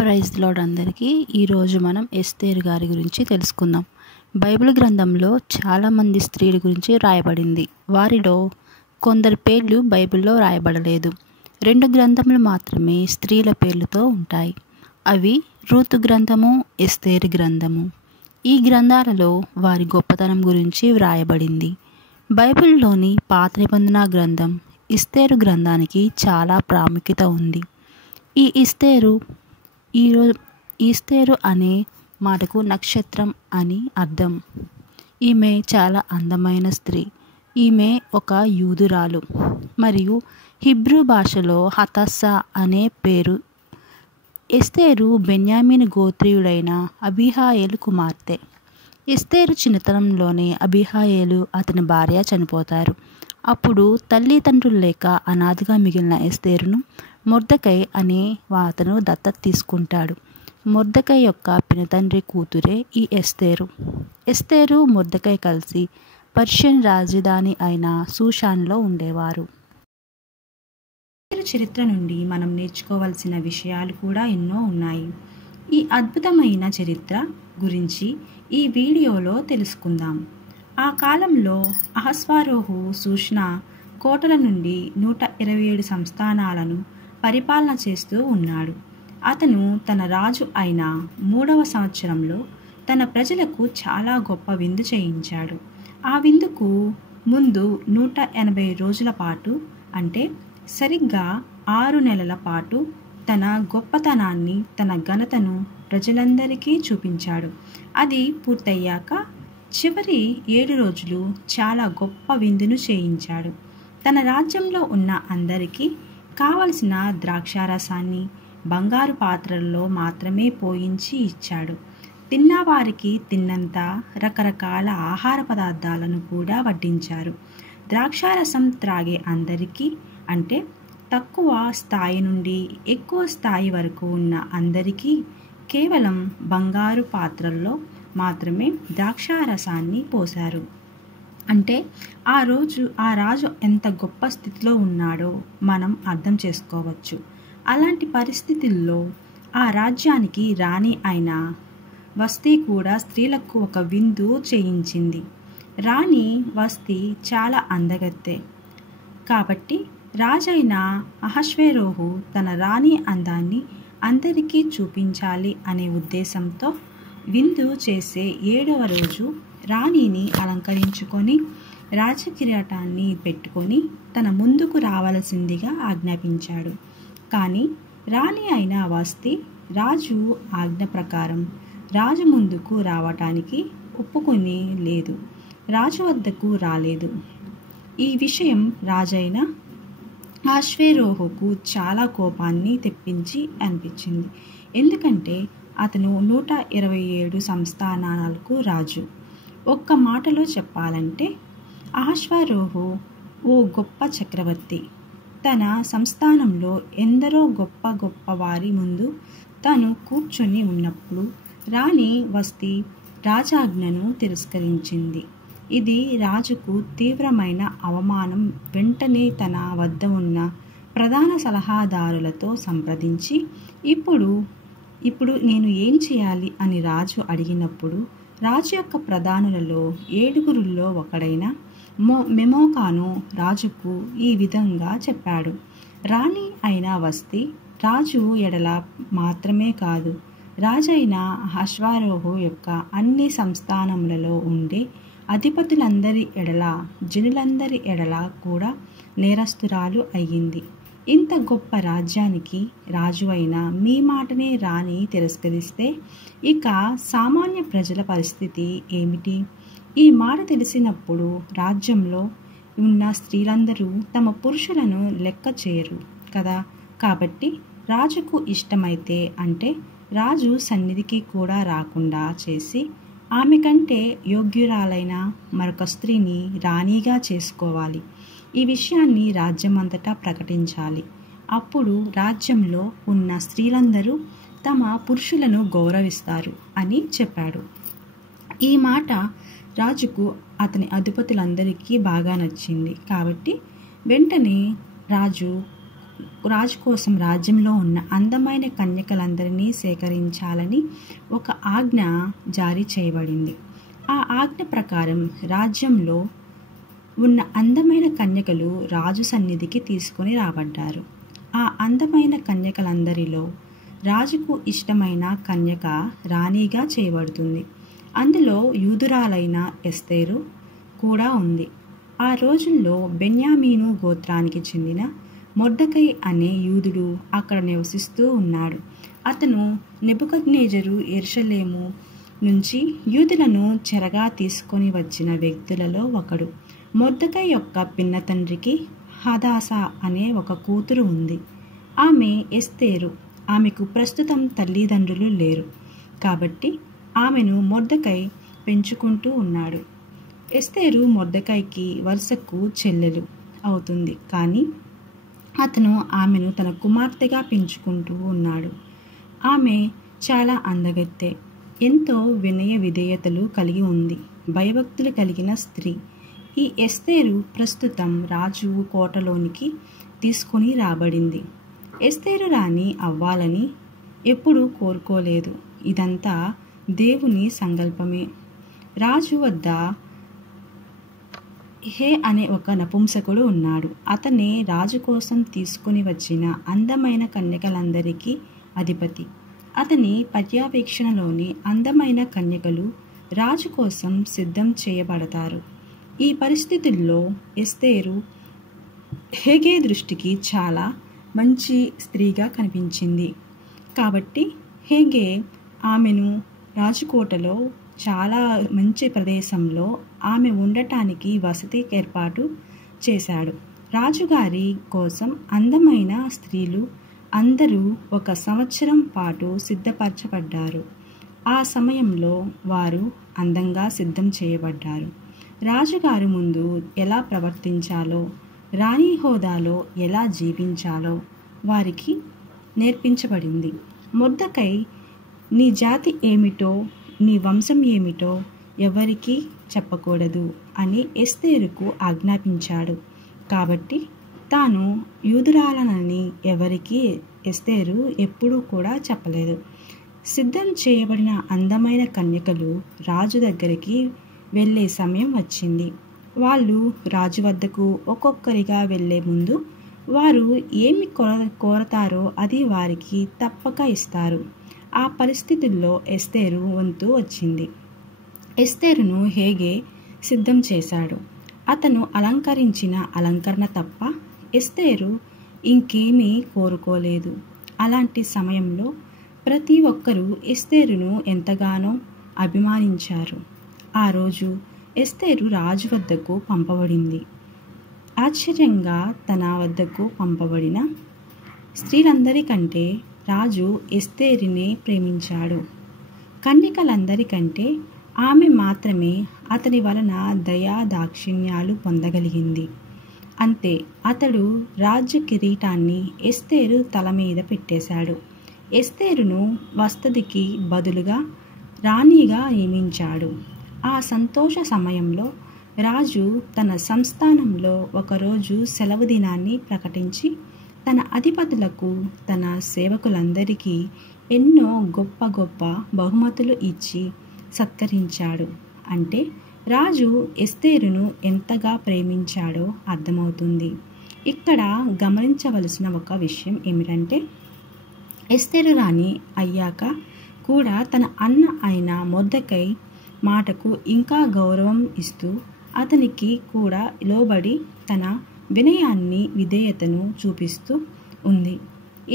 Praise lord అందరికీ. ఈరోజు మనం ఎస్తేరు గారి గురించి తెలుసుకుందాం. బైబిల్ గ్రంథంలో చాలామంది స్త్రీల గురించి రాయబడింది. వారిలో కొందరి పేర్లు బైబిల్లో రాయబడలేదు. 2 గ్రంథములు మాత్రమే స్త్రీల పేర్లతో ఉంటాయి. అవి రూతు గ్రంథము, ఎస్తేరు గ్రంథము. ఈ గ్రంథాలలో వారి గొప్పతనం గురించి వ్రాయబడింది. బైబిల్లోని పాత నిబంధన గ్రంథం ఎస్తేరు గ్రంథానికి చాలా ప్రాముఖ్యత ఉంది. ఈ ఈస్తేరు అనే మాటకు నక్షత్రం అని అర్థం. ఈమె చాలా అందమైన స్త్రీ. ఈమె ఒక యూదురాలు మరియు హిబ్రూ భాషలో హతస్సా అనే పేరు. ఎస్తేరు బెన్యామీను గోత్రీయుడైన అబీహాయేలు కుమార్తె. ఎస్తేరు చిన్నతనంలోనే అబీహాయేలు అతని భార్య చనిపోతారు. అప్పుడు తల్లిదండ్రులు లేక అనాథగా మిగిలిన ఎస్తేరును మొర్దెకై అనే అతను దత్తత తీసుకుంటాడు. మొర్దెకై యొక్క పినతండ్రి కూతురే ఈ ఎస్తేరు. ఎస్తేరు, మొర్దెకై కలిసి పర్షియన్ రాజధాని అయిన షూషాన్లో ఉండేవారు. చరిత్ర నుండి మనం నేర్చుకోవాల్సిన విషయాలు కూడా ఎన్నో ఉన్నాయి. ఈ అద్భుతమైన చరిత్ర గురించి ఈ వీడియోలో తెలుసుకుందాం. ఆ కాలంలో అహస్వారోహు షూషా కోటల నుండి 127 సంస్థానాలను పరిపాలన చేస్తూ ఉన్నాడు. అతను తన రాజు అయిన 3వ సంవత్సరంలో తన ప్రజలకు చాలా గొప్ప విందు చేయించాడు. ఆ విందుకు ముందు 180 రోజుల పాటు, అంటే సరిగ్గా 6 నెలల పాటు తన గొప్పతనాన్ని, తన ఘనతను ప్రజలందరికీ చూపించాడు. అది పూర్తయ్యాక చివరి 7 రోజులు చాలా గొప్ప విందును చేయించాడు. తన రాజ్యంలో ఉన్న అందరికీ కావలసిన ద్రాక్షారసాన్ని బంగారు పాత్రల్లో మాత్రమే పోయించి ఇచ్చాడు. తిన్నవారికి తిన్నంత రకరకాల ఆహార పదార్థాలను కూడా వడ్డించారు. ద్రాక్షారసం త్రాగే అందరికీ, అంటే తక్కువ స్థాయి నుండి ఎక్కువ స్థాయి వరకు ఉన్న అందరికీ కేవలం బంగారు పాత్రల్లో మాత్రమే ద్రాక్షారసాన్ని పోశారు. అంటే ఆ రాజు ఎంత గొప్ప స్థితిలో ఉన్నాడో మనం అర్థం చేసుకోవచ్చు. అలాంటి పరిస్థితుల్లో ఆ రాజ్యానికి రాణి అయిన వస్తీ కూడా స్త్రీలకు ఒక విందు చేయించింది. రాణి వస్తీ చాలా అందగత్తె కాబట్టి రాజైన అహస్వేరోహు తన రాణి అందాన్ని అందరికీ చూపించాలి అనే ఉద్దేశంతో విందు చేసే 7వ రోజు రాణిని అలంకరించుకొని రాజకిరీటాన్ని పెట్టుకొని తన ముందుకు రావలసిందిగా ఆజ్ఞాపించాడు. కానీ రాణి అయిన వస్తీ రాజు ఆజ్ఞ ప్రకారం రాజు ముందుకు రావటానికి ఒప్పుకొని లేదు. రాజు వద్దకు రాలేదు. ఈ విషయం రాజైన అహస్వేరోహుకు చాలా కోపాన్ని తెప్పించి అనిపించింది. ఎందుకంటే అతను 127 సంస్థానాలకు రాజు. ఒక్క మాటలో చెప్పాలంటే అహస్వేరోహు ఓ గొప్ప చక్రవర్తి. తన సంస్థానంలో ఎందరో గొప్ప గొప్ప వారి ముందు తను కూర్చొని ఉన్నప్పుడు రాణి వస్తీ రాజాజ్ఞను తిరస్కరించింది. ఇది రాజుకు తీవ్రమైన అవమానం. వెంటనే తన వద్ద ఉన్న ప్రధాన సలహాదారులతో సంప్రదించి ఇప్పుడు నేను ఏం చేయాలి అని రాజు అడిగినప్పుడు రాజు యొక్క ప్రధానులలో 7గురిలో ఒకడైన మెమోకాను రాజుకు ఈ విధంగా చెప్పాడు. రాణి అయిన వస్తీ రాజు ఎడల మాత్రమే కాదు, రాజైన అహస్వేరోహు యొక్క అన్ని సంస్థానములలో ఉండే అధిపతులందరి ఎడల, జనులందరి ఎడల కూడా నేరస్తురాలు అయ్యింది. ఇంత గొప్ప రాజ్యానికి రాజు అయిన మీ మాటనే రాణి తిరస్కరిస్తే ఇక సామాన్య ప్రజల పరిస్థితి ఏమిటి? ఈ మాట తెలిసినప్పుడు రాజ్యంలో ఉన్న స్త్రీలందరూ తమ పురుషులను లెక్క చేయరు కదా. కాబట్టి రాజుకు ఇష్టమైతే, అంటే రాజు సన్నిధికి కూడా రాకుండా చేసి ఆమె కంటే యోగ్యురాలైన మరొక స్త్రీని రాణిగా చేసుకోవాలి. ఈ విషయాన్ని రాజ్యమంతటా ప్రకటించాలి. అప్పుడు రాజ్యంలో ఉన్న స్త్రీలందరూ తమ పురుషులను గౌరవిస్తారు అని చెప్పాడు. ఈ మాట రాజుకు అతని అధిపతులందరికీ బాగా నచ్చింది. కాబట్టి వెంటనే రాజు రాజు కోసం రాజ్యంలో ఉన్న అందమైన కన్యకలందరినీ సేకరించాలని ఒక ఆజ్ఞ జారీ చేయబడింది. ఆ ఆజ్ఞ ప్రకారం రాజ్యంలో ఉన్న అందమైన కన్యకలు రాజు సన్నిధికి తీసుకొని రాబడ్డారు. ఆ అందమైన కన్యకలందరిలో రాజుకు ఇష్టమైన కన్యక రాణిగా చేయబడుతుంది. అందులో యూదురాలైన ఎస్తేరు కూడా ఉంది. ఆ రోజుల్లో బెన్యామీను గోత్రానికి చెందిన మొర్దెకై అనే యూదుడు అక్కడ నివసిస్తూ ఉన్నాడు. అతను నెబుకద్నెజరు యెరూషలేము నుంచి యూదులను చెరగా తీసుకొని వచ్చిన వ్యక్తులలో ఒకడు. మొర్దెకై యొక్క పిన్న తండ్రికి హదాసా అనే ఒక కూతురు ఉంది. ఆమె ఎస్తేరు. ఆమెకు ప్రస్తుతం తల్లిదండ్రులు లేరు కాబట్టి ఆమెను మొర్దెకై పెంచుకుంటూ ఉన్నాడు. ఎస్తేరు మొర్దెకైకి వరుసకు చెల్లెలు అవుతుంది, కానీ అతను ఆమెను తన కుమార్తెగా పెంచుకుంటూ ఉన్నాడు. ఆమె చాలా అందగత్తె, ఎంతో వినయ విధేయతలు కలిగి ఉంది, భయభక్తులు కలిగిన స్త్రీ. ఈ ఎస్తేరు ప్రస్తుతం రాజు కోటలోనికి తీసుకొని రాబడింది. ఎస్తేరు రాణి అవ్వాలని ఎప్పుడూ కోరుకోలేదు. ఇదంతా దేవుని సంకల్పమే. రాజు వద్ద హే అనే ఒక నపుంసకుడు ఉన్నాడు. అతనే రాజు కోసం తీసుకుని వచ్చిన అందమైన కన్యకలందరికీ అధిపతి. అతని పర్యవేక్షణలోని అందమైన కన్యకలు రాజు కోసం సిద్ధం చేయబడతారు. ఈ పరిస్థితుల్లో ఎస్తేరు హేగే దృష్టికి చాలా మంచి స్త్రీగా కనిపించింది. కాబట్టి హేగే ఆమెను రాజకోటలో చాలా మంచి ప్రదేశంలో ఆమె ఉండటానికి వసతి ఏర్పాటు చేశాడు. రాజుగారి కోసం అందమైన స్త్రీలు అందరూ 1 సంవత్సరం పాటు సిద్ధపరచబడ్డారు. ఆ సమయంలో వారు అందంగా సిద్ధం చేయబడ్డారు. రాజుగారి ముందు ఎలా ప్రవర్తించాలో, రాణి హోదాలో ఎలా జీవించాలో వారికి నేర్పించబడింది. మొర్దెకై నీ జాతి ఏమిటో, నీ వంశం ఏమిటో ఎవరికీ చెప్పకూడదు అని ఎస్తేరుకు ఆజ్ఞాపించాడు. కాబట్టి తాను యూదురాలనని ఎవరికీ ఎస్తేరు ఎప్పుడూ కూడా చెప్పలేదు. సిద్ధం చేయబడిన అందమైన కన్యకలు రాజు దగ్గరికి వెళ్ళే సమయం వచ్చింది. వాళ్ళు రాజు వద్దకు ఒక్కొక్కరిగా వెళ్ళే ముందు వారు ఏమి కోరతారో అది వారికి తప్పక ఇస్తారు. ఆ పరిస్థితుల్లో ఎస్తేరు వంతు వచ్చింది. ఎస్తేరును హేగే సిద్ధం చేశాడు. అతను అలంకరించిన అలంకరణ తప్ప ఎస్తేరు ఇంకేమీ కోరుకోలేదు. అలాంటి సమయంలో ప్రతి ఒక్కరూ ఎస్తేరును ఎంతగానో అభిమానించారు. ఆ రోజు ఎస్తేరు రాజు వద్దకు పంపబడింది. ఆశ్చర్యంగా తన వద్దకు పంపబడిన స్త్రీలందరికంటే రాజు ఎస్తేరునే ప్రేమించాడు. కన్యకలందరికంటే ఆమె మాత్రమే అతని వలన దయా దాక్షిణ్యాలు పొందగలిగింది. అంతే, అతడు రాజ్య కిరీటాన్ని ఎస్తేరు తల మీద పెట్టేశాడు. ఎస్తేరును వస్తదికి బదులుగా రాణిగా నియమించాడు. ఆ సంతోష సమయంలో రాజు తన సంస్థానంలో ఒకరోజు సెలవు దినాన్ని ప్రకటించి తన అధిపతులకు, తన సేవకులందరికీ ఎన్నో గొప్ప గొప్ప బహుమతులు ఇచ్చి సత్కరించాడు. అంటే రాజు ఎస్తేరును ఎంతగా ప్రేమించాడో అర్థమవుతుంది. ఇక్కడ గమనించవలసిన ఒక విషయం ఏమిటంటే, ఎస్తేరు రాణి అయ్యాక కూడా తన అన్న అయిన మొర్దెకై మాటకు ఇంకా గౌరవం ఇస్తూ అతనికి కూడా లోబడి తన వినయాన్ని, విధేయతను చూపిస్తూ ఉంది.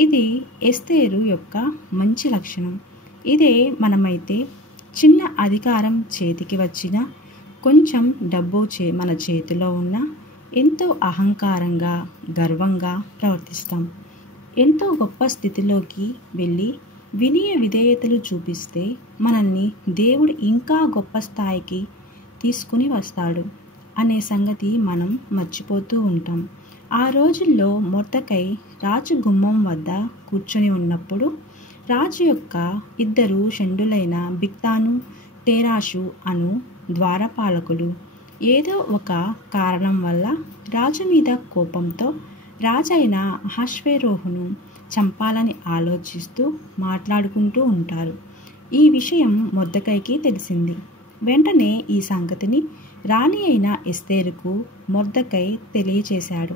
ఇది ఎస్తేరు యొక్క మంచి లక్షణం. ఇదే మనమైతే చిన్న అధికారం చేతికి వచ్చిన, కొంచెం డబ్బు మన చేతిలో ఉన్న ఎంతో అహంకారంగా, గర్వంగా ప్రవర్తిస్తాం. ఎంతో గొప్ప స్థితిలోకి వెళ్ళి వినయ విధేయతలు చూపిస్తే మనల్ని దేవుడు ఇంకా గొప్ప స్థాయికి తీసుకుని వస్తాడు అనే సంగతి మనం మర్చిపోతూ ఉంటాం. ఆ రోజుల్లో మొర్దెకై రాజు గుమ్మం వద్ద కూర్చొని ఉన్నప్పుడు రాజు యొక్క 2 షండులైన బిగ్తాను, తెరాషు అను ద్వారపాలకులు ఏదో ఒక కారణం వల్ల రాజు మీద కోపంతో రాజైన అహష్వేరోషును చంపాలని ఆలోచిస్తూ మాట్లాడుకుంటూ ఉంటారు. ఈ విషయం మొర్దెకైకి తెలిసింది. వెంటనే ఈ సంగతిని రాణి అయిన ఎస్తేరుకు మొర్దెకై తెలియచేశాడు.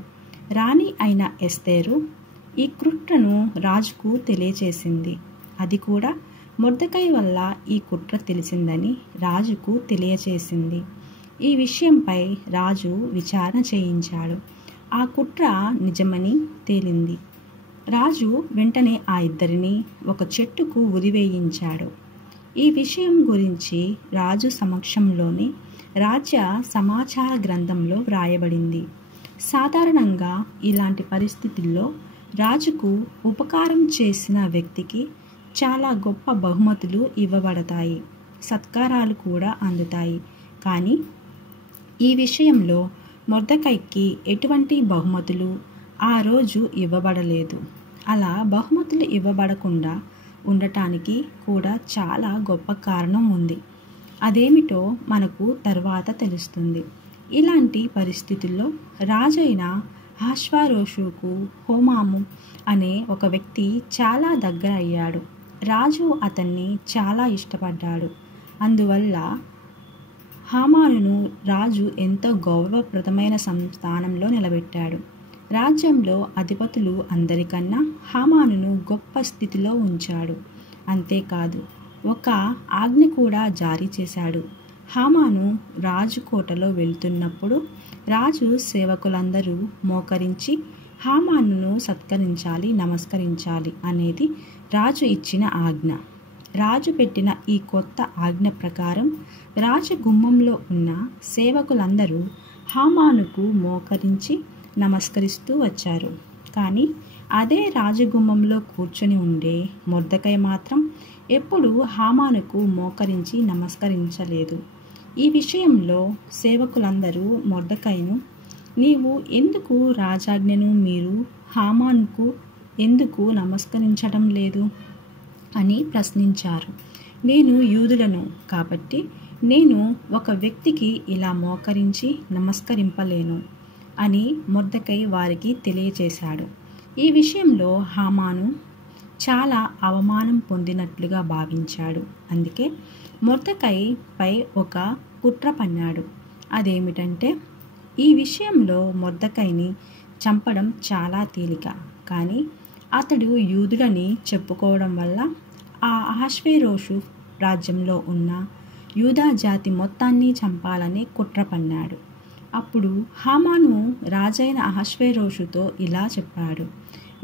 రాణి అయిన ఎస్తేరు ఈ కుట్రను రాజుకు తెలియచేసింది. అది కూడా మొర్దెకై వల్ల ఈ కుట్ర తెలిసిందని రాజుకు తెలియచేసింది. ఈ విషయంపై రాజు విచారణ చేయించాడు. ఆ కుట్ర నిజమని తేలింది. రాజు వెంటనే ఆ ఇద్దరిని ఒక చెట్టుకు ఉరివేయించాడు. ఈ విషయం గురించి రాజు సమక్షంలోనే రాజ్య సమాచార గ్రంథంలో వ్రాయబడింది. సాధారణంగా ఇలాంటి పరిస్థితుల్లో రాజుకు ఉపకారం చేసిన వ్యక్తికి చాలా గొప్ప బహుమతులు ఇవ్వబడతాయి, సత్కారాలు కూడా అందుతాయి. కానీ ఈ విషయంలో మొర్దెకైకి ఎటువంటి బహుమతులు ఆ రోజు ఇవ్వబడలేదు. అలా బహుమతులు ఇవ్వబడకుండా ఉండటానికి కూడా చాలా గొప్ప కారణం ఉంది. అదేమిటో మనకు తర్వాత తెలుస్తుంది. ఇలాంటి పరిస్థితుల్లో రాజైన అహష్వేరోషుకు హోమాము అనే ఒక వ్యక్తి చాలా దగ్గర అయ్యాడు. రాజు అతన్ని చాలా ఇష్టపడ్డాడు. అందువల్ల హామానును రాజు ఎంతో గౌరవప్రదమైన స్థానంలో నిలబెట్టాడు. రాజ్యంలో అధిపతులు అందరికన్నా హామానును గొప్ప స్థితిలో ఉంచాడు. అంతేకాదు, ఒక ఆజ్ఞ కూడా జారీ చేశాడు. హామాను రాజు కోటలో వెళ్తున్నప్పుడు రాజు సేవకులందరూ మోకరించి హామానును సత్కరించాలి, నమస్కరించాలి అనేది రాజు ఇచ్చిన ఆజ్ఞ. రాజు పెట్టిన ఈ కొత్త ఆజ్ఞ ప్రకారం రాజు గుమ్మంలో ఉన్న సేవకులందరూ హామానుకు మోకరించి నమస్కరిస్తూ వచ్చారు. కానీ అదే రాజగుమ్మంలో కూర్చొని ఉండే మొర్దెకై మాత్రం ఎప్పుడూ హామానుకు మోకరించి నమస్కరించలేదు. ఈ విషయంలో సేవకులందరూ మొర్దెకైను, నీవు ఎందుకు రాజాజ్ఞను మీరు హామానుకు ఎందుకు నమస్కరించడం లేదు అని ప్రశ్నించారు. నేను యూదులను కాబట్టి నేను ఒక వ్యక్తికి ఇలా మోకరించి నమస్కరింపలేను అని మొర్దెకై వారికి తెలియచేశాడు. ఈ విషయంలో హామాను చాలా అవమానం పొందినట్లుగా భావించాడు. అందుకే మొర్దెకై పై ఒక కుట్ర పన్నాడు. అదేమిటంటే, ఈ విషయంలో మొర్దెకైని చంపడం చాలా తేలిక. కానీ అతడు యూదుడని చెప్పుకోవడం వల్ల ఆ అహష్వేరోషు రాజ్యంలో ఉన్న యూదా జాతి మొత్తాన్ని చంపాలని కుట్ర పన్నాడు. అప్పుడు హామాను రాజైన అహష్వేరోషుతో ఇలా చెప్పాడు,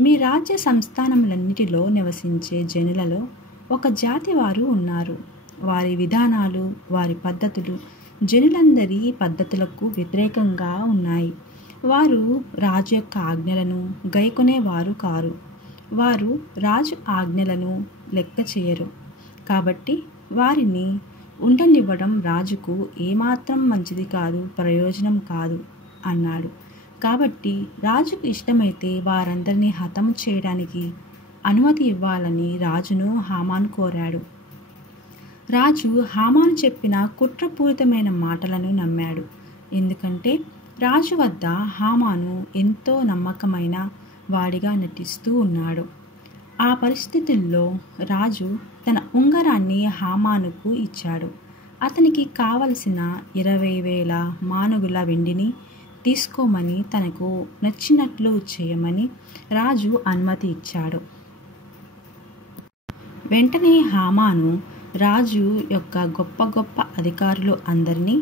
మీ రాజ్య సంస్థానములన్నిటిలో నివసించే జనులలో ఒక జాతి వారు ఉన్నారు. వారి విధానాలు, వారి పద్ధతులు జనులందరి పద్ధతులకు వ్యతిరేకంగా ఉన్నాయి. వారు రాజు యొక్క ఆజ్ఞలను గైకొనేవారు కారు. వారు రాజు ఆజ్ఞలను లెక్క చేయరు. కాబట్టి వారిని ఉండనివ్వడం రాజుకు ఏమాత్రం మంచిది కాదు, ప్రయోజనం కాదు అన్నాడు. కాబట్టి రాజుకు ఇష్టమైతే వారందరినీ హతం చేయడానికి అనుమతి ఇవ్వాలని రాజును హామాను కోరాడు. రాజు హామాను చెప్పిన కుట్రపూరితమైన మాటలను నమ్మాడు. ఎందుకంటే రాజు వద్ద హామాను ఎంతో నమ్మకమైన వాడిగా నటిస్తూ ఉన్నాడు. ఆ పరిస్థితుల్లో రాజు తన ఉంగరాన్ని హామానుకు ఇచ్చాడు. అతనికి కావలసిన 20,000 మానుగుల వెండిని తీసుకోమని, తనకు నచ్చినట్లు చేయమని రాజు అనుమతి ఇచ్చాడు. వెంటనే హామాను రాజు యొక్క గొప్ప గొప్ప అధికారులు అందరినీ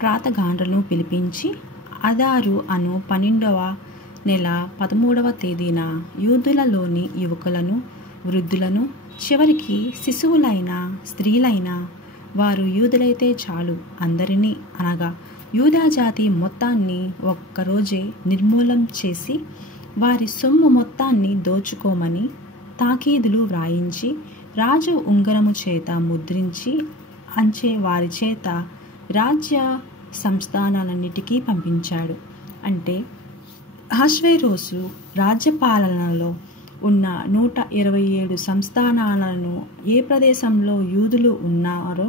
ప్రాతగాండ్రను పిలిపించి అదారు అను 12వ నెల 13వ తేదీన యూదులలోని యువకులను, వృద్ధులను, చివరికి శిశువులైన, స్త్రీలైన, వారు యూదులైతే చాలు అందరినీ, అనగా యూదా జాతి మొత్తాన్ని ఒక్కరోజే నిర్మూలం చేసి వారి సొమ్ము మొత్తాన్ని దోచుకోమని తాకీదులు వ్రాయించి రాజు ఉంగరము చేత ముద్రించి అంచే వారి చేత రాజ్య సంస్థానాలన్నిటికీ పంపించాడు. అంటే అహష్వేరోషు రాజ్యపాలనలో ఉన్న 127 సంస్థానాలను ఏ ప్రదేశంలో యూదులు ఉన్నారో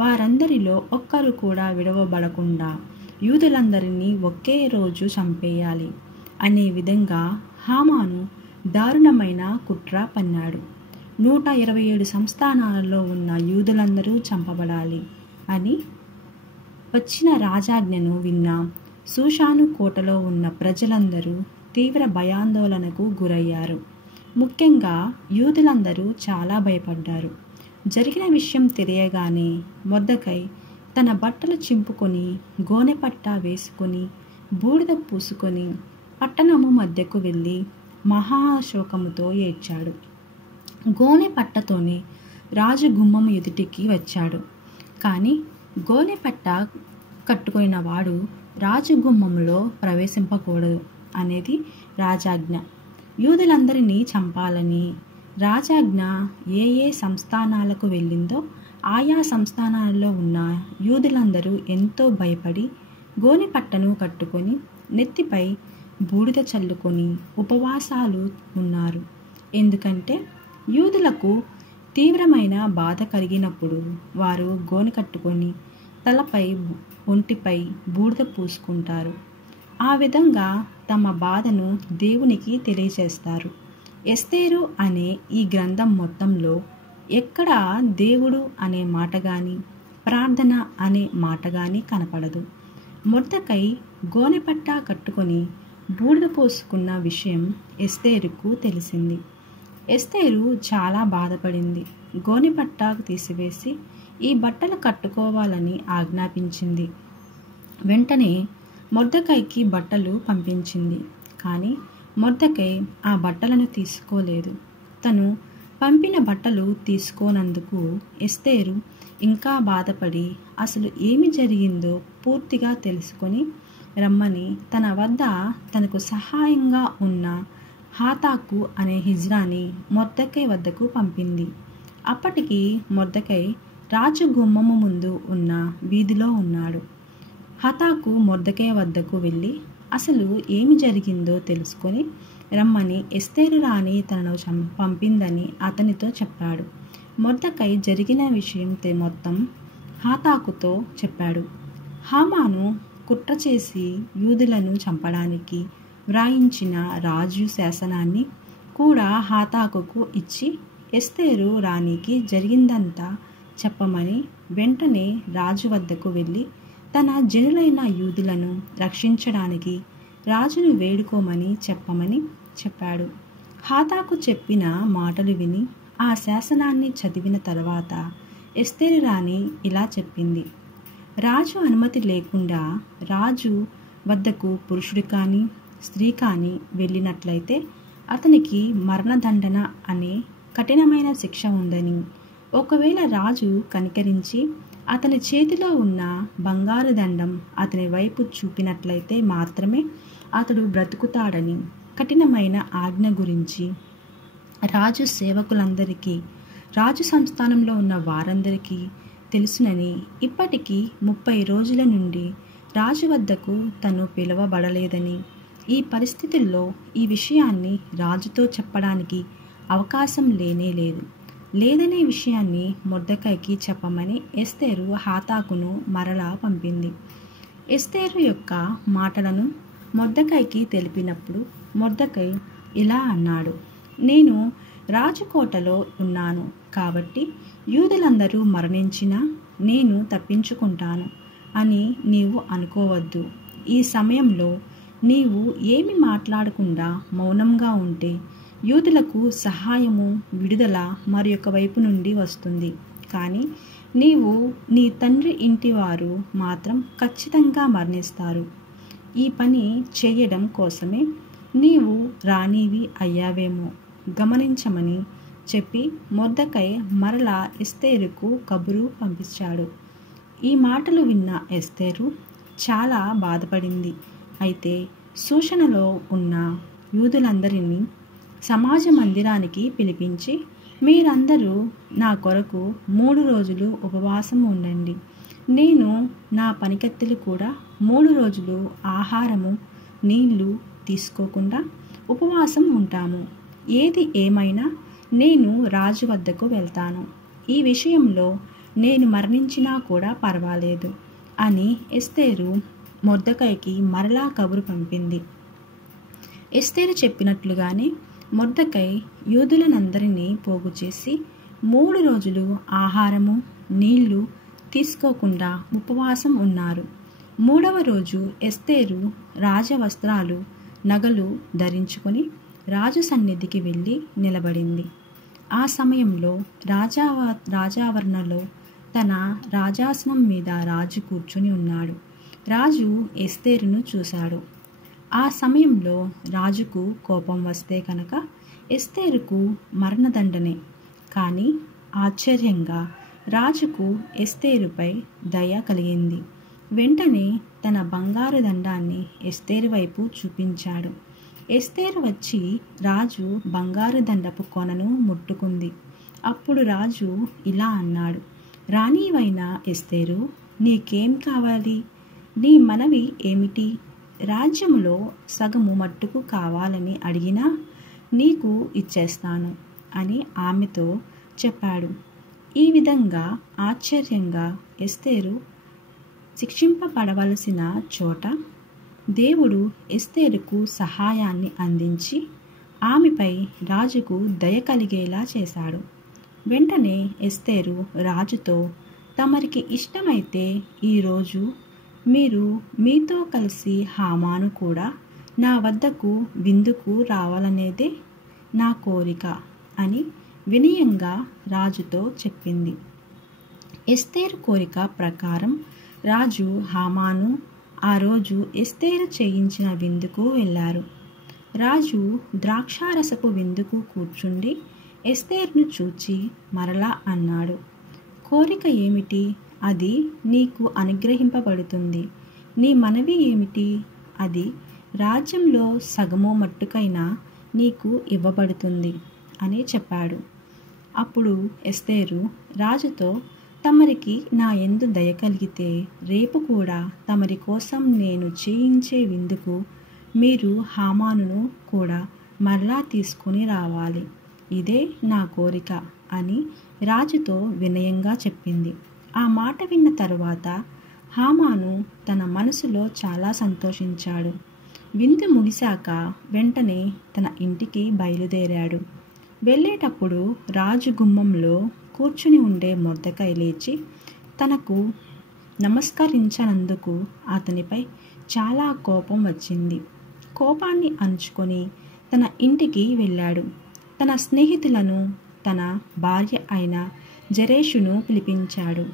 వారందరిలో ఒక్కరు కూడా విడవబడకుండా యూదులందరినీ ఒకే రోజు చంపేయాలి. అనే విధంగా హామాను దారుణమైన కుట్ర పన్నాడు. 127 సంస్థానాలలో ఉన్న యూదులందరూ చంపబడాలి అని వచ్చిన రాజాజ్ఞను విన్న షూషాను కోటలో ఉన్న ప్రజలందరూ తీవ్ర భయాందోళనకు గురయ్యారు. ముఖ్యంగా యూదులందరూ చాలా భయపడ్డారు. జరిగిన విషయం తెలియగానే మొర్దెకై తన బట్టలు చింపుకొని, గోనెపట్ట వేసుకొని, బూడిద పూసుకొని పట్టణము మధ్యకు వెళ్ళి మహాశోకముతో ఏడ్చాడు. గోనె పట్టతోనే రాజు గుమ్మము ఎదుటికి వచ్చాడు. కానీ గోనెపట్ట కట్టుకున్న వాడు రాజు గుమ్మములో ప్రవేశింపకూడదు అనేది రాజాజ్ఞ. యూదులందరినీ చంపాలని రాజాజ్ఞ ఏ ఏ సంస్థానాలకు వెళ్ళిందో ఆయా సంస్థానాలలో ఉన్న యూదులందరూ ఎంతో భయపడి గోనెపట్టను కట్టుకొని నెత్తిపై బూడిద చల్లుకొని ఉపవాసాలు ఉన్నారు. ఎందుకంటే యూదులకు తీవ్రమైన బాధ కలిగినప్పుడు వారు గోనె కట్టుకొని తలపై ఒంటిపై బూడిద పూసుకుంటారు. ఆ విధంగా తమ బాధను దేవునికి తెలియజేస్తారు. ఎస్తేరు అనే ఈ గ్రంథం మొత్తంలో ఎక్కడ దేవుడు అనే మాట కానీ ప్రార్థన అనే మాట కానీ కనపడదు. మొర్దెకై గోనెపట్ట కట్టుకొని బూడిద పోసుకున్న విషయం ఎస్తేరుకు తెలిసింది. ఎస్తేరు చాలా బాధపడింది. గోనెపట్ట తీసివేసి ఈ బట్టలు కట్టుకోవాలని ఆజ్ఞాపించింది. వెంటనే మొర్దెకైకి బట్టలు పంపించింది. కానీ మొర్దెకై ఆ బట్టలను తీసుకోలేదు. తను పంపిన బట్టలు తీసుకోనందుకు ఎస్తేరు ఇంకా బాధపడి అసలు ఏమి జరిగిందో పూర్తిగా తెలుసుకొని రమ్మని తన వద్ద తనకు సహాయంగా ఉన్న హాతాకు అనే హిజ్రాని మొర్దెకై వద్దకు పంపింది. అప్పటికి మొర్దెకై రాజు గుమ్మము ముందు ఉన్న వీధిలో ఉన్నాడు. హతాకు మొర్దెకై వద్దకు వెళ్ళి అసలు ఏమి జరిగిందో తెలుసుకొని రమ్మని ఎస్తేరు రాణి తనను పంపిందని అతనితో చెప్పాడు. మొర్దెకై జరిగిన విషయం మొత్తం హాతాకుతో చెప్పాడు. హామాను కుట్ర చేసి యూదులను చంపడానికి వ్రాయించిన రాజు శాసనాన్ని కూడా హాతాకుకు ఇచ్చి ఎస్తేరు రాణికి జరిగిందంతా చెప్పమని వెంటనే రాజు వద్దకు వెళ్ళి తన జనులైన యూదులను రక్షించడానికి రాజును వేడుకోమని చెప్పమని చెప్పాడు. హాతాకు చెప్పిన మాటలు విని ఆ శాసనాన్ని చదివిన తర్వాత ఎస్తేరు రాణి ఇలా చెప్పింది. రాజు అనుమతి లేకుండా రాజు వద్దకు పురుషుడు కానీ స్త్రీ కానీ వెళ్ళినట్లయితే అతనికి మరణదండన అనే కఠినమైన శిక్ష ఉందని, ఒకవేళ రాజు కనికరించి అతని చేతిలో ఉన్న బంగారు దండం అతని వైపు చూపినట్లయితే మాత్రమే అతడు బ్రతుకుతాడని కఠినమైన ఆజ్ఞ గురించి రాజు సేవకులందరికీ, రాజు సంస్థానంలో ఉన్న వారందరికీ తెలుసునని, ఇప్పటికీ 30 రోజుల నుండి రాజు వద్దకు తను పిలువబడలేదని, ఈ పరిస్థితుల్లో ఈ విషయాన్ని రాజుతో చెప్పడానికి అవకాశం లేదనే విషయాన్ని మొర్దెకైకి చెప్పమని ఎస్తేరు హాతాకును మరలా పంపింది. ఎస్తేరు యొక్క మాటలను మొర్దెకైకి తెలిపినప్పుడు మొర్దెకై ఇలా అన్నాడు. నేను రాజకోటలో ఉన్నాను కాబట్టి యూదులందరూ మరణించినా నేను తప్పించుకుంటాను అని నీవు అనుకోవద్దు. ఈ సమయంలో నీవు ఏమి మాట్లాడకుండా మౌనంగా ఉంటే యూదులకు సహాయము, విడుదల మరి ఒక వైపు నుండి వస్తుంది. కానీ నీవు నీ తండ్రి ఇంటి వారు మాత్రం ఖచ్చితంగా మరణిస్తారు. ఈ పని చేయడం కోసమే నీవు రాణివి అయ్యావేమో గమనించమని చెప్పి మొర్దెకై మరలా ఎస్తేరుకు కబురు పంపించాడు. ఈ మాటలు విన్న ఎస్తేరు చాలా బాధపడింది. అయితే షూషనులో ఉన్న యూదులందరినీ సమాజ మందిరానికి పిలిపించి, మీరందరూ నా కొరకు 3 రోజులు ఉపవాసం ఉండండి. నేను నా పనికత్తెలు కూడా 3 రోజులు ఆహారము నీళ్లు తీసుకోకుండా ఉపవాసం ఉంటాము. ఏది ఏమైనా నేను రాజు వద్దకు వెళ్తాను. ఈ విషయంలో నేను మరణించినా కూడా పర్వాలేదు అని ఎస్తేరు మొర్దెకైకి మరలా కబురు పంపింది. ఎస్తేరు చెప్పినట్లుగానే మొర్దెకై యూదులనందరినీ పోగు చేసి 3 రోజులు ఆహారము నీళ్లు తీసుకోకుండా ఉపవాసం ఉన్నారు. 3వ రోజు ఎస్తేరు రాజవస్త్రాలు నగలు ధరించుకొని రాజు సన్నిధికి వెళ్ళి నిలబడింది. ఆ సమయంలో రాజావరణలో తన రాజాసనం మీద రాజు కూర్చుని ఉన్నాడు. రాజు ఎస్తేరును చూశాడు. ఆ సమయంలో రాజుకు కోపం వస్తే కనుక ఎస్తేరుకు మరణదండనే. కానీ ఆశ్చర్యంగా రాజుకు ఎస్తేరుపై దయ కలిగింది. వెంటనే తన బంగారు దండాన్ని ఎస్తేరు వైపు చూపించాడు. ఎస్తేరు వచ్చి రాజు బంగారు దండపు కొనను ముట్టుకుంది. అప్పుడు రాజు ఇలా అన్నాడు, రాణివైన ఎస్తేరు, నీకేం కావాలి? నీ మనవి ఏమిటి? రాజ్యములో సగము మట్టుకు కావాలని అడిగినా నీకు ఇచ్చేస్తాను అని ఆమెతో చెప్పాడు. ఈ విధంగా ఆశ్చర్యంగా ఎస్తేరు శిక్షింపబడవలసిన చోట దేవుడు ఎస్తేరుకు సహాయాన్ని అందించి ఆమెపై రాజుకు దయ కలిగేలా చేశాడు. వెంటనే ఎస్తేరు రాజుతో, తమరికి ఇష్టమైతే ఈరోజు మీరు మీతో కలిసి హామాను కూడా నా వద్దకు విందుకు రావాలనేదే నా కోరిక అని వినయంగా రాజుతో చెప్పింది. ఎస్తేరు కోరిక ప్రకారం రాజు హామాను ఆ రోజు ఎస్తేరు చేయించిన విందుకు వెళ్ళారు. రాజు ద్రాక్షారసపు విందుకు కూర్చుండి ఎస్తేరును చూచి మరలా అన్నాడు, కోరిక ఏమిటి? అది నీకు అనుగ్రహింపబడుతుంది. నీ మనవి ఏమిటి? అది రాజ్యంలో సగము మట్టుకైనా నీకు ఇవ్వబడుతుంది అని చెప్పాడు. అప్పుడు ఎస్తేరు రాజుతో, తమరికి నా యందు దయ కలిగితే రేపు కూడా తమరి కోసం నేను చేయించే విందుకు మీరు హామానును కూడా మరలా తీసుకుని రావాలి. ఇదే నా కోరిక అని రాజుతో వినయంగా చెప్పింది. ఆ మాట విన్న తరువాత హామాను తన మనసులో చాలా సంతోషించాడు. విందు ముగిశాక వెంటనే తన ఇంటికి బయలుదేరాడు. వెళ్ళేటప్పుడు రాజు గుమ్మంలో కూర్చుని ఉండే మొర్దెకై లేచి తనకు నమస్కరించనందుకు అతనిపై చాలా కోపం వచ్చింది. కోపాన్ని అణుచుకొని తన ఇంటికి వెళ్ళాడు. తన స్నేహితులను, తన భార్య అయిన జరేషును పిలిపించాడు.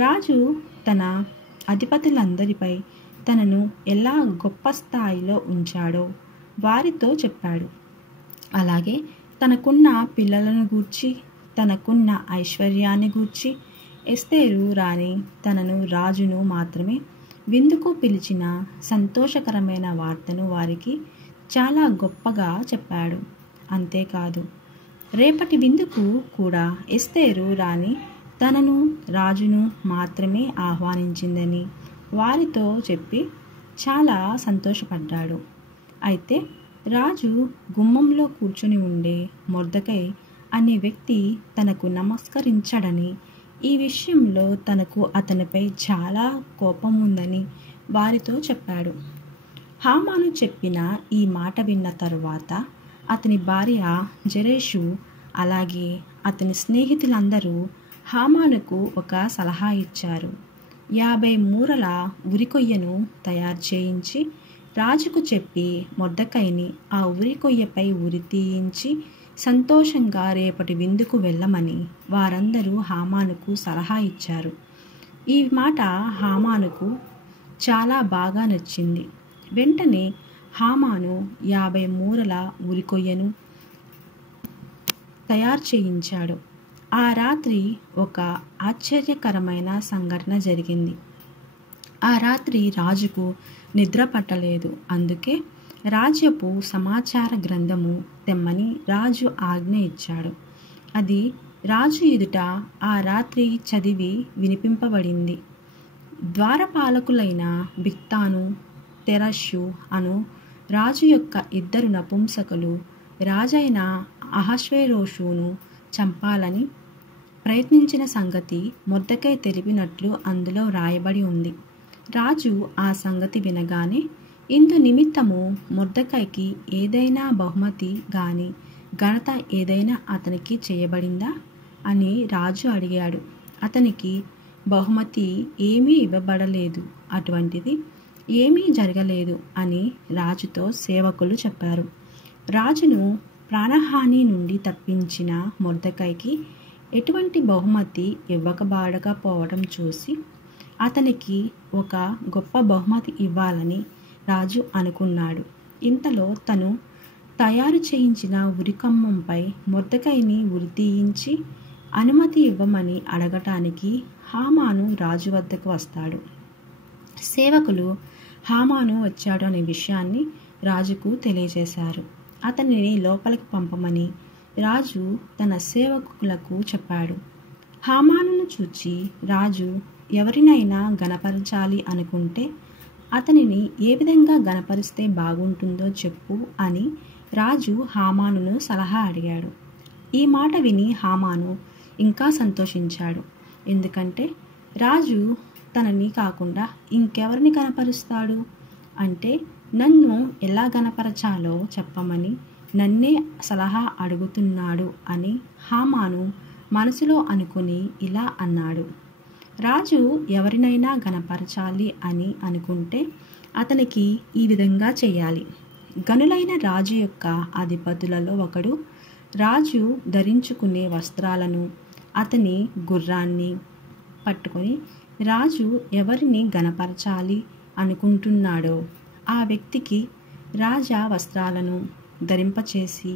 రాజు తన అధిపతులందరిపై తనను ఎలా గొప్ప స్థాయిలో ఉంచాడో వారితో చెప్పాడు. అలాగే తనకున్న పిల్లలను గూర్చి, తనకున్న ఐశ్వర్యాన్ని గూర్చి, ఎస్తేరు రాణి తనను రాజును మాత్రమే విందుకు పిలిచిన సంతోషకరమైన వార్తను వారికి చాలా గొప్పగా చెప్పాడు. అంతేకాదు, రేపటి విందుకు కూడా ఎస్తేరు రాణి తనను రాజును మాత్రమే ఆహ్వానించిందని వారితో చెప్పి చాలా సంతోషపడ్డాడు. అయితే రాజు గుమ్మంలో కూర్చుని ఉండే మొర్దెకై అనే వ్యక్తి తనకు నమస్కరించడని, ఈ విషయంలో తనకు అతనిపై చాలా కోపం ఉందని వారితో చెప్పాడు. హామాను చెప్పిన ఈ మాట విన్న తరువాత అతని భార్య జరేషు అలాగే అతని స్నేహితులందరూ హామానుకు ఒక సలహా ఇచ్చారు. 50 మూరల ఉరికొయ్యను తయారు చేయించి రాజుకు చెప్పి మొర్దెకైని ఆ ఉరికొయ్యపై ఉరి తీయించి సంతోషంగా రేపటి విందుకు వెళ్ళమని వారందరూ హామానుకు సలహా ఇచ్చారు. ఈ మాట హామానుకు చాలా బాగా నచ్చింది. వెంటనే హామాను 50 మూరల ఉరికొయ్యను తయారు చేయించాడు. ఆ రాత్రి ఒక ఆశ్చర్యకరమైన సంఘటన జరిగింది. ఆ రాత్రి రాజుకు నిద్ర పట్టలేదు. అందుకే రాజ్యపు సమాచార గ్రంథము తెమ్మని రాజు ఆజ్ఞ ఇచ్చాడు. అది రాజు ఎదుట ఆ రాత్రి చదివి వినిపింపబడింది. ద్వారపాలకులైన బిక్తాను, తెరషు అను రాజు యొక్క 2 నపుంసకులు రాజైన అహష్వేరోషును చంపాలని ప్రయత్నించిన సంగతి మొర్దెకై తెలిపినట్లు అందులో వ్రాయబడి ఉంది. రాజు ఆ సంగతి వినగానే ఇందు నిమిత్తము మొర్దెకైకి ఏదైనా బహుమతి గాని ఘనత ఏదైనా అతనికి చేయబడిందా అని రాజు అడిగాడు. అతనికి బహుమతి ఏమీ ఇవ్వబడలేదు, అటువంటిది ఏమీ జరగలేదు అని రాజుతో సేవకులు చెప్పారు. రాజును ప్రాణహాని నుండి తప్పించిన మొర్దెకైకి ఎటువంటి బహుమతి ఇవ్వకబడకపోవడం చూసి అతనికి ఒక గొప్ప బహుమతి ఇవ్వాలని రాజు అనుకున్నాడు. ఇంతలో తను తయారు చేయించిన ఉరికమ్మంపై మొర్దెకైని ఉరితీయించి అనుమతి ఇవ్వమని అడగటానికి హామాను రాజు వద్దకు వస్తాడు. సేవకులు హామాను వచ్చాడు అనే విషయాన్ని రాజుకు తెలియజేశారు. అతనిని లోపలికి పంపమని రాజు తన సేవకులకు చెప్పాడు. హామానును చూచి రాజు ఎవరినైనా గణపరచాలి అనుకుంటే అతనిని ఏ విధంగా గణపరిస్తే బాగుంటుందో చెప్పు అని రాజు హామానును సలహా అడిగాడు. ఈ మాట విని హామాను ఇంకా సంతోషించాడు. ఎందుకంటే రాజు తనని కాకుండా ఇంకెవరిని గణపరుస్తాడు? అంటే నన్ను ఎలా గణపరచాలో చెప్పమని నన్నే సలహా అడుగుతున్నాడు అని హామాను మనసులో అనుకుని ఇలా అన్నాడు. రాజు ఎవరినైనా గణపరచాలి అని అనుకుంటే అతనికి ఈ విధంగా చేయాలి. గనులైన రాజు యొక్క అధిపతులలో ఒకడు రాజు ధరించుకునే వస్త్రాలను, అతని గుర్రాన్ని పట్టుకొని రాజు ఎవరిని గణపరచాలి అనుకుంటున్నాడో ఆ వ్యక్తికి రాజా వస్త్రాలను ధరింపచేసి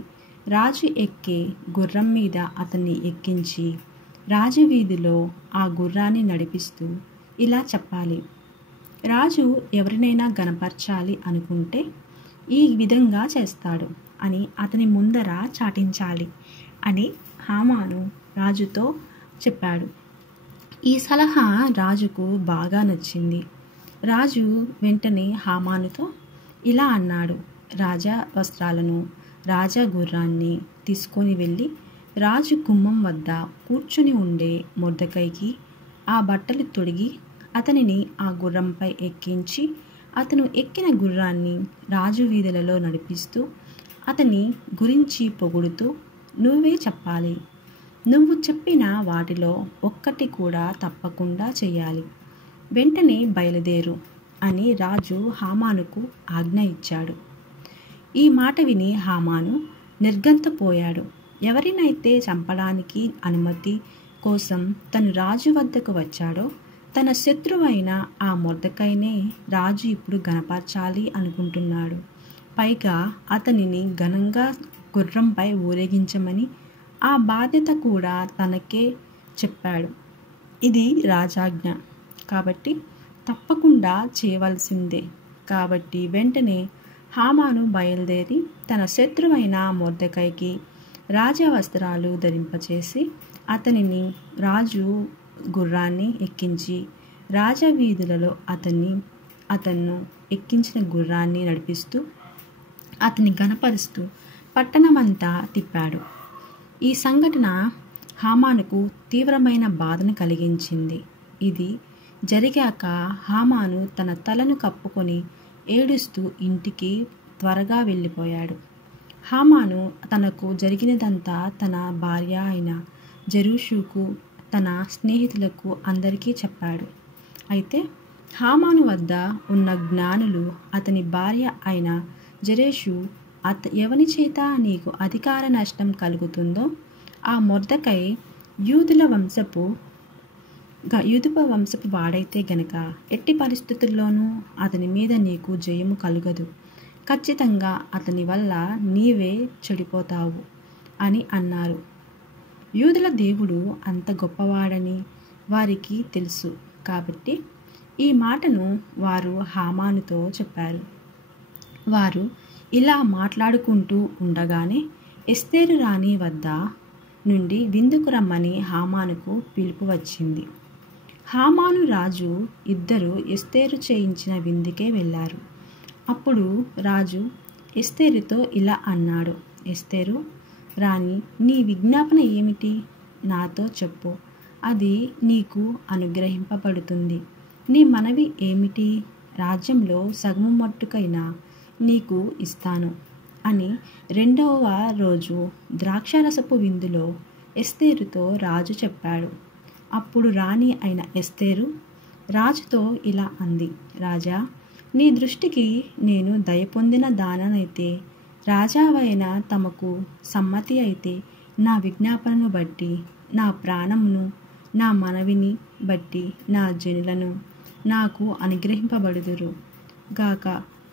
రాజు ఎక్కే గుర్రం మీద అతన్ని ఎక్కించి రాజవీధిలో ఆ గుర్రాన్ని నడిపిస్తూ ఇలా చెప్పాలి. రాజు ఎవరినైనా గణపరచాలి అనుకుంటే ఈ విధంగా చేస్తాడు అని అతని ముందర చాటించాలి అని హామాను రాజుతో చెప్పాడు. ఈ సలహా రాజుకు బాగా నచ్చింది. రాజు వెంటనే హామానుతో ఇలా అన్నాడు. రాజా వస్త్రాలను, రాజా గుర్రాన్ని తీసుకొని వెళ్ళి రాజు గుమ్మం వద్ద కూర్చుని ఉండే మొర్దెకైకి ఆ బట్టలు తొడిగి అతనిని ఆ గుర్రంపై ఎక్కించి అతను ఎక్కిన గుర్రాన్ని రాజు వీధులలో నడిపిస్తూ అతని గురించి పొగుడుతూ నువ్వే చెప్పాలి. నువ్వు చెప్పిన వాటిలో ఒక్కటి కూడా తప్పకుండా చేయాలి. వెంటనే బయలుదేరు అని రాజు హామానుకు ఆజ్ఞ ఇచ్చాడు. ఈ మాట విని హామాను నిర్ఘంతపోయాడు. ఎవరినైతే చంపడానికి అనుమతి కోసం తను రాజు వద్దకు వచ్చాడో తన శత్రువైన ఆ మొర్దెకైనే రాజు ఇప్పుడు గణపరచాలి అనుకుంటున్నాడు. పైగా అతనిని ఘనంగా గుర్రంపై ఊరేగించమని ఆ బాధ్యత కూడా తనకే చెప్పాడు. ఇది రాజాజ్ఞ కాబట్టి తప్పకుండా చేయవలసిందే. కాబట్టి వెంటనే హామాను బయలుదేరి తన శత్రువైన మొర్దెకైకి రాజా వస్త్రాలు ధరింపచేసి అతనిని రాజు గుర్రాన్ని ఎక్కించి రాజవీధులలో అతన్ను ఎక్కించిన గుర్రాన్ని నడిపిస్తూ అతని గణపరుస్తూ పట్టణమంతా తిప్పాడు. ఈ సంఘటన హామానుకు తీవ్రమైన బాధను కలిగించింది. ఇది జరిగాక హామాను తన తలను కప్పుకొని ఏడుస్తూ ఇంటికి త్వరగా వెళ్ళిపోయాడు. హామాను తనకు జరిగినదంతా తన భార్య అయిన జెరూషుకు, తన స్నేహితులకు అందరికీ చెప్పాడు. అయితే హామాను వద్ద ఉన్న జ్ఞానులు అతని భార్య అయిన జెరూషు ఎవని చేత నీకు అధికార నష్టం కలుగుతుందో ఆ మొర్దెకై యూదుల వంశపు వాడైతే గనక ఎట్టి పరిస్థితుల్లోనూ అతని మీద నీకు జయము కలుగదు. ఖచ్చితంగా అతని వల్ల నీవే చెడిపోతావు అని అన్నారు. యూదుల దేవుడు అంత గొప్పవాడని వారికి తెలుసు కాబట్టి ఈ మాటను వారు హామానుతో చెప్పారు. వారు ఇలా మాట్లాడుకుంటూ ఉండగానే ఎస్తేరు రాణి వద్ద నుండి విందుకు రమ్మని హామానుకు పిలుపు వచ్చింది. హామాను రాజు ఇద్దరు ఎస్తేరు చేయించిన విందుకే వెళ్ళారు. అప్పుడు రాజు ఎస్తేరుతో ఇలా అన్నాడు. ఎస్తేరు రాణి, నీ విజ్ఞాపన ఏమిటి? నాతో చెప్పు, అది నీకు అనుగ్రహింపబడుతుంది. నీ మనవి ఏమిటి? రాజ్యంలో సగము మట్టుకైనా నీకు ఇస్తాను అని రెండవ రోజు ద్రాక్షారసపు విందులో ఎస్తేరుతో రాజు చెప్పాడు. అప్పుడు రాణి అయిన ఎస్తేరు రాజుతో ఇలా అంది, రాజా, నీ దృష్టికి నేను దయ పొందిన దాననైతే రాజావైన తమకు సమ్మతి అయితే నా విజ్ఞాపనను బట్టి నా ప్రాణమును నా మనవిని బట్టి నా జనులను నాకు అనుగ్రహింపబడుదురు గాక.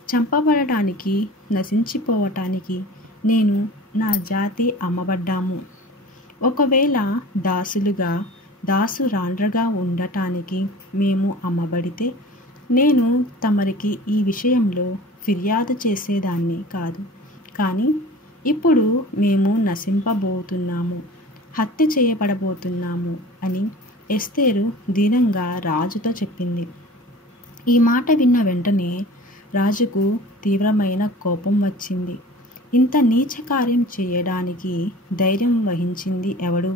చంపబడటానికి నశించిపోవటానికి నేను నా జాతి అమ్మబడ్డాము. ఒకవేళ దాసులుగా దాసురాండ్రగా ఉండటానికి మేము అమ్మబడితే నేను తమరికి ఈ విషయంలో ఫిర్యాదు చేసేదాన్ని కాదు. కానీ ఇప్పుడు మేము నశింపబోతున్నాము, హత్య చేయబడబోతున్నాము అని ఎస్తేరు దీనంగా రాజుతో చెప్పింది. ఈ మాట విన్న వెంటనే రాజుకు తీవ్రమైన కోపం వచ్చింది. ఇంత నీచ కార్యం చేయడానికి ధైర్యం వహించింది ఎవడు,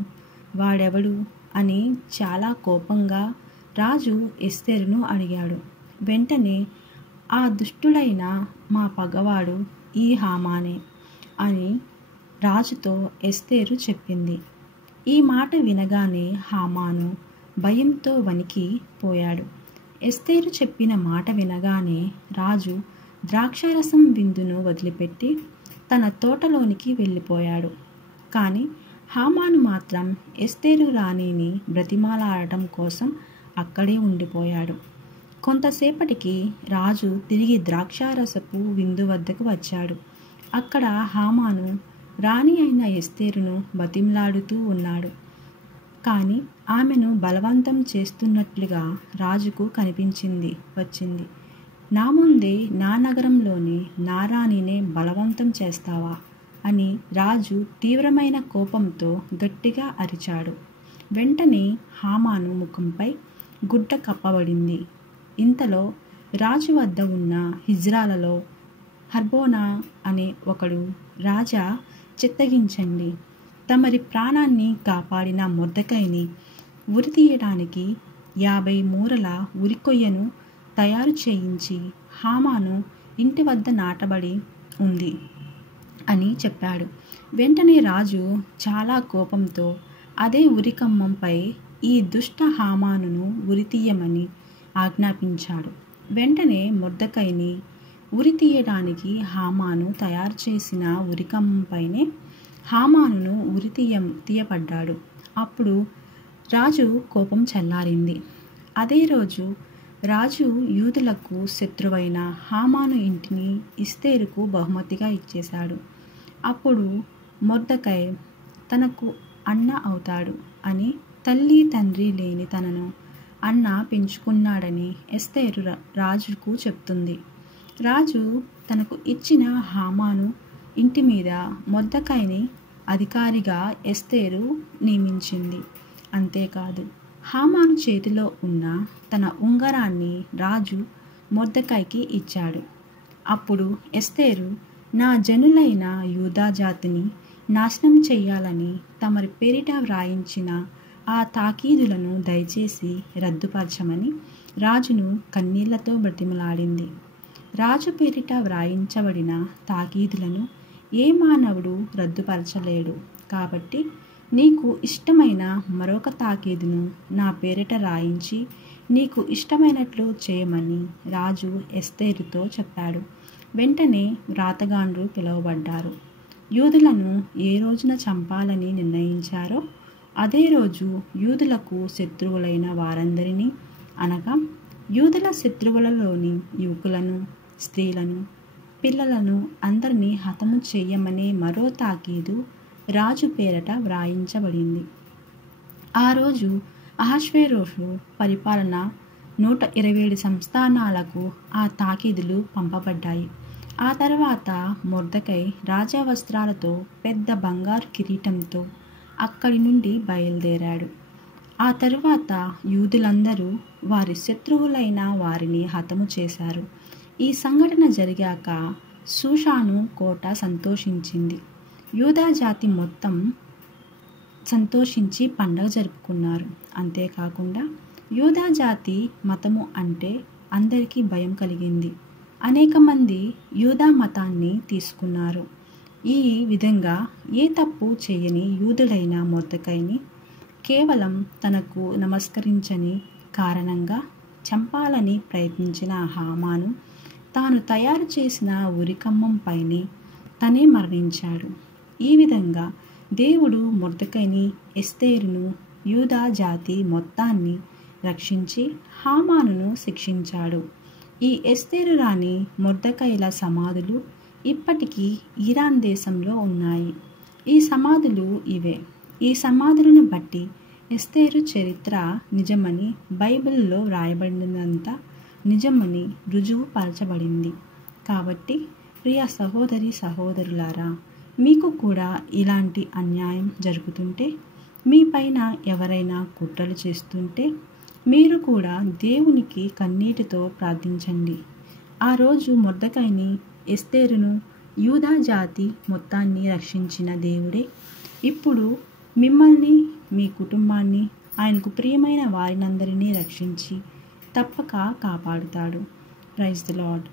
వాడెవడు అని చాలా కోపంగా రాజు ఎస్తేరును అడిగాడు. వెంటనే ఆ దుష్టుడైన మా పగవాడు ఈ హామానే అని రాజుతో ఎస్తేరు చెప్పింది. ఈ మాట వినగానే హామాను భయంతో వణికి పోయాడు. ఎస్తేరు చెప్పిన మాట వినగానే రాజు ద్రాక్షారసం విందును వదిలిపెట్టి తన తోటలోనికి వెళ్ళిపోయాడు. కానీ హామాను మాత్రం ఎస్తేరు రాణిని బ్రతిమాలాడటం కోసం అక్కడే ఉండిపోయాడు. కొంతసేపటికి రాజు తిరిగి ద్రాక్షారసపు విందు వద్దకు వచ్చాడు. అక్కడ హామాను రాణి అయిన ఎస్తేరును బతిమలాడుతూ ఉన్నాడు. కానీ ఆమెను బలవంతం చేస్తున్నట్లుగా రాజుకు వచ్చింది. నా ముందే నా నగరంలోని నా రాణినే బలవంతం చేస్తావా అని రాజు తీవ్రమైన కోపంతో గట్టిగా అరిచాడు. వెంటనే హామాను ముఖంపై గుడ్డ కప్పబడింది. ఇంతలో రాజు వద్ద ఉన్న హిజ్రాలలో హర్బోనా అనే ఒకడు, రాజా, చిత్తగించండి, తమరి ప్రాణాన్ని కాపాడిన మొర్దెకైని ఉరి తీయడానికి 50 మూరల ఉరికొయ్యను తయారు చేయించి హామాను ఇంటి వద్ద నాటబడి ఉంది అని చెప్పాడు. వెంటనే రాజు చాలా కోపంతో అదే ఉరికమ్మంపై ఈ దుష్ట హామానును ఉరి తీయమని ఆజ్ఞాపించాడు. వెంటనే మొర్దెకైని ఉరి తీయడానికి హామాను తయారు చేసిన ఉరికమ్మంపైనే హామానును ఉరి తీయబడ్డాడు. అప్పుడు రాజు కోపం చల్లారింది. అదే రోజు రాజు యూదులకు శత్రువైన హామాను ఇంటిని ఎస్తేరుకు బహుమతిగా ఇచ్చేశాడు. అప్పుడు మొర్దెకై తనకు అన్న అవుతాడు అని, తల్లి తండ్రి లేని తనను అన్న పెంచుకున్నాడని ఎస్తేరు రాజుకు చెప్తుంది. రాజు తనకు ఇచ్చిన హామాను ఇంటి మీద మొర్దెకైని అధికారిగా ఎస్తేరు నియమించింది. అంతేకాదు, హామాను చేతిలో ఉన్న తన ఉంగరాన్ని రాజు మొర్దెకైకి ఇచ్చాడు. అప్పుడు ఎస్తేరు, నా జనులైన యూదా జాతిని నాశనం చెయ్యాలని తమరి పేరిట వ్రాయించిన ఆ తాకీదులను దయచేసి రద్దుపరచమని రాజును కన్నీళ్లతో బ్రతిమలాడింది. రాజు పేరిట వ్రాయించబడిన తాకీదులను ఏ మానవుడు రద్దుపరచలేడు. కాబట్టి నీకు ఇష్టమైన మరొక తాకీదును నా పేరిట రాయించి నీకు ఇష్టమైనట్లు చేయమని రాజు ఎస్తేరుతో చెప్పాడు. వెంటనే వ్రాతగాండ్రు పిలువబడ్డారు. యూదులను ఏ రోజున చంపాలని నిర్ణయించారో అదే రోజు యూదులకు శత్రువులైన వారందరినీ, అనగా యూదుల శత్రువులలోని యువకులను, స్త్రీలను, పిల్లలను అందరినీ హతము చెయ్యమనే మరో తాకీదు రాజు పేరట వ్రాయించబడింది. ఆ రోజు అహష్వేరోషు పరిపాలన 127 సంస్థానాలకు ఆ తాకీదులు పంపబడ్డాయి. ఆ తర్వాత మొర్దెకై రాజా వస్త్రాలతో పెద్ద బంగారు కిరీటంతో అక్కడి నుండి బయలుదేరాడు. ఆ తరువాత యూదులందరూ వారి శత్రువులైన వారిని హతము చేశారు. ఈ సంఘటన జరిగాక షూషాను కోట సంతోషించింది. యూదా జాతి మొత్తం సంతోషించి పండగ జరుపుకున్నారు. అంతేకాకుండా యూదా జాతి మతము అంటే అందరికీ భయం కలిగింది. అనేక మంది యూదా మతాన్ని తీసుకున్నారు. ఈ విధంగా ఏ తప్పు చేయని యూదుడైన మొర్దెకైని కేవలం తనకు నమస్కరించని కారణంగా చంపాలని ప్రయత్నించిన హామాను తాను తయారు చేసిన ఉరికమ్మంపైనే తనే మరణించాడు. ఈ విధంగా దేవుడు మొర్దెకైని, ఎస్తేరును, యూదా జాతి మొత్తాన్ని రక్షించి హామానును శిక్షించాడు. ఈ ఎస్తేరు రాణి మొర్దెకైల సమాధులు ఇప్పటికీ ఇరాన్ దేశంలో ఉన్నాయి. ఈ సమాధులు ఇవే. ఈ సమాధులను బట్టి ఎస్తేరు చరిత్ర నిజమని, బైబిల్లో రాయబడినంత నిజమని రుజువు పరచబడింది. కాబట్టి ప్రియ సహోదరి సహోదరులారా, మీకు కూడా ఇలాంటి అన్యాయం జరుగుతుంటే, మీ పైన ఎవరైనా కుట్రలు చేస్తుంటే మీరు కూడా దేవునికి కన్నీటితో ప్రార్థించండి. ఆ రోజు మొర్దెకైని, ఎస్తేరును, యూదా జాతి మొత్తాన్ని రక్షించిన దేవుడే ఇప్పుడు మిమ్మల్ని, మీ కుటుంబాన్ని, ఆయనకు ప్రియమైన వారినందరినీ రక్షించి తప్పక కాపాడుతాడు. Praise the lord.